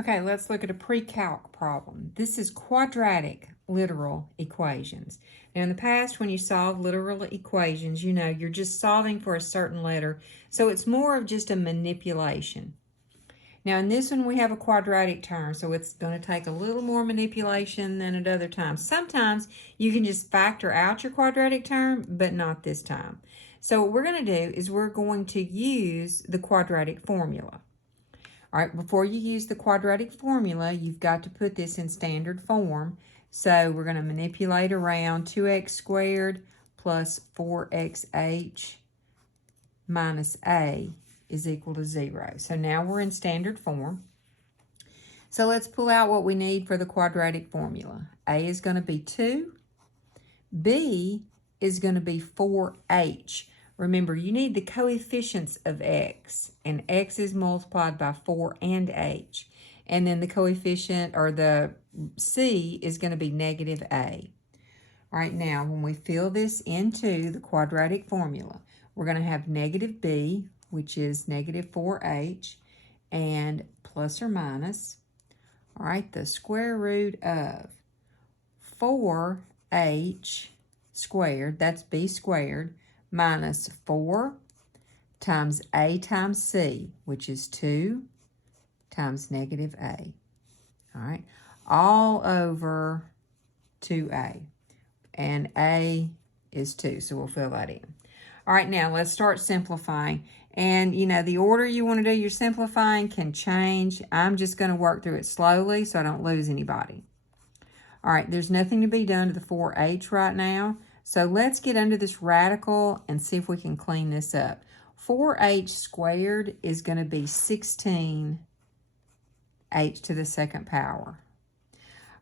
Okay, let's look at a pre-calc problem. This is quadratic literal equations. Now, in the past, when you solve literal equations, you know you're just solving for a certain letter, so it's more of just a manipulation. Now, in this one, we have a quadratic term, so it's going to take a little more manipulation than at other times. Sometimes you can just factor out your quadratic term, but not this time. So what we're going to do is we're going to use the quadratic formula. All right, before you use the quadratic formula, you've got to put this in standard form. So we're going to manipulate around 2x squared plus 4xh minus a is equal to 0. So now we're in standard form. So let's pull out what we need for the quadratic formula. A is going to be 2. B is going to be 4h. Remember, you need the coefficients of x, and x is multiplied by 4 and h. And then the coefficient, or the c, is going to be negative a. All right, now, when we fill this into the quadratic formula, we're going to have negative b, which is negative 4h, and plus or minus, all right, the square root of 4h squared, that's b squared, minus 4 times a times c, which is 2 times negative a. All right, all over 2a. And a is 2, so we'll fill that in. All right, now let's start simplifying. And, you know, the order you want to do your simplifying can change. I'm just going to work through it slowly so I don't lose anybody. All right, there's nothing to be done to the 4h right now. So let's get under this radical and see if we can clean this up. 4h squared is going to be 16h to the second power.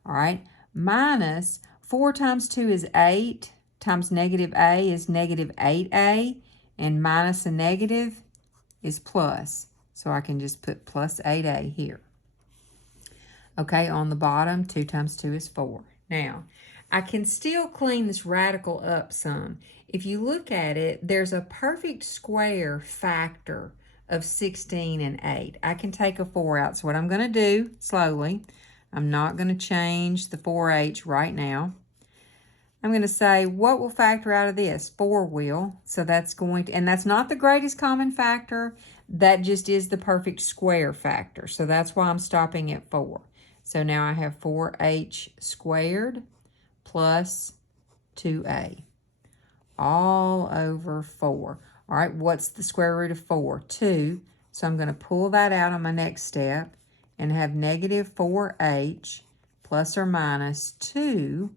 All right, minus 4 times 2 is 8, times negative a is negative 8a, and minus a negative is plus. So I can just put plus 8a here. Okay, on the bottom, 2 times 2 is 4. Now, I can still clean this radical up some. If you look at it, there's a perfect square factor of 16 and 8. I can take a 4 out. So what I'm going to do, slowly, I'm not going to change the 4h right now. I'm going to say, what will factor out of this? 4 will. So that's going to, and that's not the greatest common factor. That just is the perfect square factor. So that's why I'm stopping at 4. So now I have 4h squared plus 2a, all over 4. All right, what's the square root of 4? 2. So I'm going to pull that out on my next step and have negative 4h plus or minus 2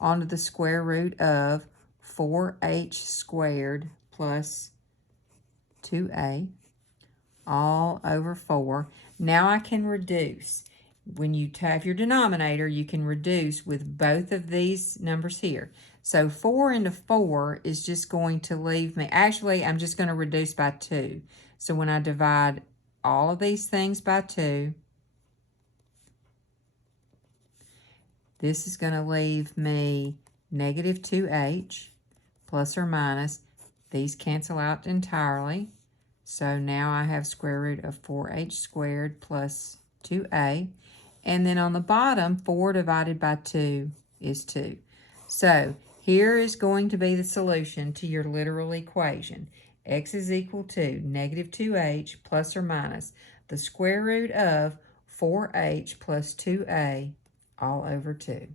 onto the square root of 4h squared plus 2a, all over 4. Now I can reduce. When you have your denominator, you can reduce with both of these numbers here. So 4 into 4 is just going to leave me, actually, I'm just going to reduce by 2. So when I divide all of these things by 2, this is going to leave me negative 2h plus or minus. These cancel out entirely. So now I have square root of 4h squared plus 2a. And then on the bottom, 4 divided by 2 is 2. So here is going to be the solution to your literal equation. X is equal to negative 2h plus or minus the square root of 4h plus 2a all over 2.